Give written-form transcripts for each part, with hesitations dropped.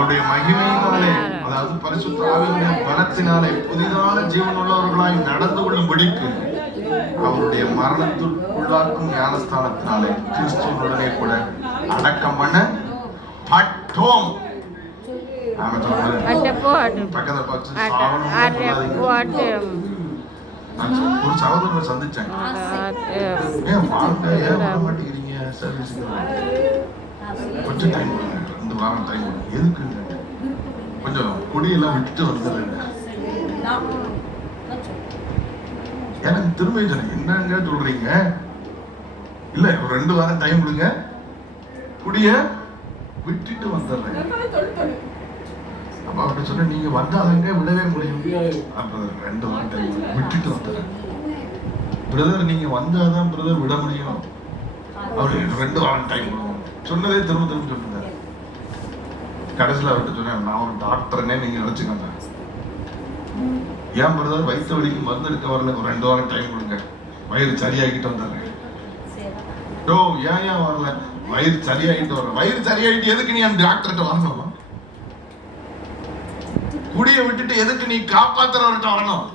அவருடைய மகிமையினாலே, அதாவது பரிசுத்த ஆவியினுடைய பலத்தினாலே புதிதான ஜீவன் உள்ளவர்களாய் நடந்து கொள்ளும்படிக்கு அவருடைய மரணத்திற்குள்ளாக்கும் ஞானஸ்தானத்தினாலே கிறிஸ்துவனுடனே கூட அடக்கம் பண்ண பட்டோம். பக்கத்துல ஒரு சகோதரனை சந்திச்சேன். ஏன் வாழ்க்கை ஏன் வர மாட்டேங்கிறீங்க சர்வீஸ்? கொஞ்சம் டைம் கொடுங்க, 2 வாரம் டைம் கொடுங்க. எதுக்கு? கொஞ்சம் குடியெல்லாம் விட்டு வந்துடுறேங்க. எனக்கு திரும்ப என்னங்க சொல்றீங்க? இல்ல 2 வாரம் டைம் கொடுங்க, குடிய விட்டுட்டு வந்துடுறேன். அப்ப அப்படி சொன்ன நீங்க வந்தாதங்க விடவே முடியும். அப்ப 2 வாரம் டைம் விட்டுட்டு வந்துடுறேன். பிரதர் நீங்க வந்தாதான் பிரதர் விட முடியும். அவரு 2 வாரம் டைம் கொடுங்க சொன்னதே திரும்ப திரும்ப சொல்லுங்க. கடைசியில் அவர்கிட்ட சொன்னேன், நான் ஒரு டாக்டர்னே நீங்க நினைச்சுக்கோங்க. ஏன் பிரதர் வயிற்று வலிக்கு மருந்து எடுக்க வரல? ஒரு 2 வாரம் டைம் கொடுங்க, வயிறு சரியாகிட்டு வந்துடுறேன். ஓ ஏன் வரல? வயிறு சரியாகிட்டு வர. வயிறு சரியாகிட்டு எதுக்கு நீ அந்த டாக்டர்கிட்ட வரணும்? குடியை விட்டுட்டு எதுக்கு நீ காப்பாத்துறவர்கிட்ட வரணும்?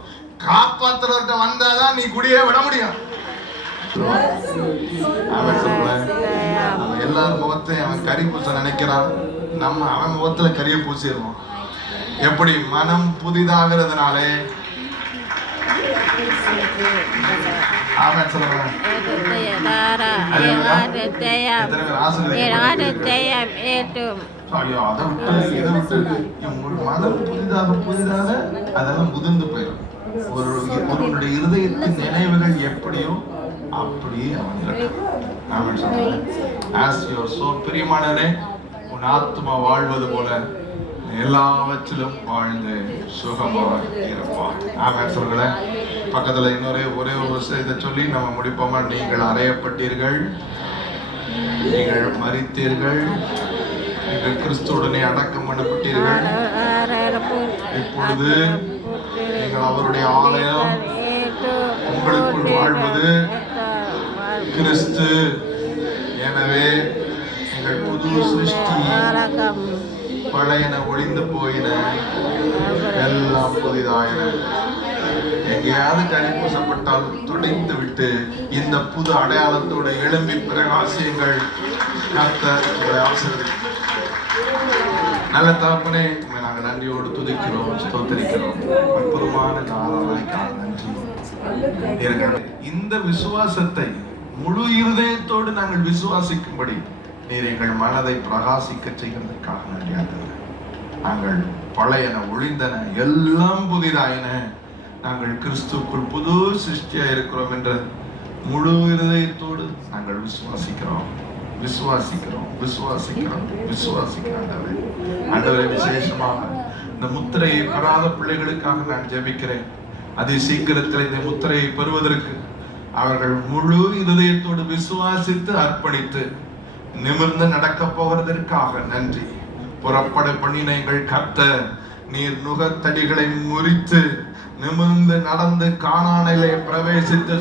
காப்பாத்துறவர்கிட்ட வந்தாதான் நீ குடியை விட முடியும். அவன் சொல்ல எல்லாரும் முகத்தையும் அவன் கறி பூச நினைக்கிறான். நம்ம அவன் முகத்துல கரிய பூசிடுவோம். எப்படி? மனம் புதிதாகிறதுனாலே. அவன் சொல்றான் மனம் புதிதாக புதிதாக அதெல்லாம் முதிர்ந்து போயிடும். ஒருவனுடைய இருதயத்தின் நினைவுகள் எப்படியோ அப்படியே அவன் சொல்றான். ஆஸ் யுவர் சோல், பிரியமானவனே, உன் ஆத்மா வாழ்வது போல எல்லாவற்றிலும் வாழ்ந்து சுகமாக இருப்பான். ஆமென் சொல்லுங்க. பக்கத்துல இன்னொரு ஒரே ஒரு விஷயத்தை சொல்லி நம்ம முடிப்போமா? நீங்கள் அறையப்பட்டீர்கள், நீங்கள் மரித்தீர்கள், நீங்கள் கிறிஸ்துவுடனே அடக்கம் பண்ணப்பட்டீர்கள். இப்பொழுது நீங்கள் அவருடைய ஆலயம், உங்களுக்குள் வாழ்வது கிறிஸ்து. எனவே எங்கள் புது சிருஷ்டி, பழையன ஒழிந்து போயின, எல்லாம் புதிதாயின. எங்கேயாவது கறி பூசப்பட்டால் துடைத்து விட்டு இந்த புது அடையாளத்தோட எழும்பி பிரகாசியங்கள். கர்த்தர் உங்களை ஆசீர்வதிப்பார். நல்ல தகப்பனே, நாங்கள் நன்றியோடு துதிக்கிறோம், ஸ்தோத்திரிக்கிறோம். அற்புதமான ஆராதனைக்காக நன்றி. இந்த விசுவாசத்தை முழு இருதயத்தோடு நாங்கள் விசுவாசிக்கும்படி நீர் எங்கள் மனதை பிரகாசிக்க செய்கிறதற்காக நன்றியாகிறது. நாங்கள் பழையன ஒழிந்தன, எல்லாம் புதிதாயின, நாங்கள் கிறிஸ்துக்குள் புது சிருஷ்டியா இருக்கிறோம் என்ற முழு இருதயத்தோடு நாங்கள் விசுவாசிக்கிறோம், விசுவாசிக்கிறோம், விசுவாசிக்கிறோம், விசுவாசிக்கிறோம். ஆண்டவரே, விசேஷமாக இந்த முத்திரையை பெறாத பிள்ளைகளுக்காக நான் ஜெபிக்கிறேன். அதி சீக்கிரத்தில் இந்த முத்திரையை பெறுவதற்கு அவர்கள் முழு இருதயத்தோடு விசுவாசித்து அர்ப்பணித்து நிமிர்ந்து நடக்க போவதற்காக நன்றி. புறப்பட பண்ணின எங்கள் கர்த்தர், நீர் நுகத்தடிகளை முறித்து நிமிர்ந்து நடந்து கானானிலே பிரவேசித்து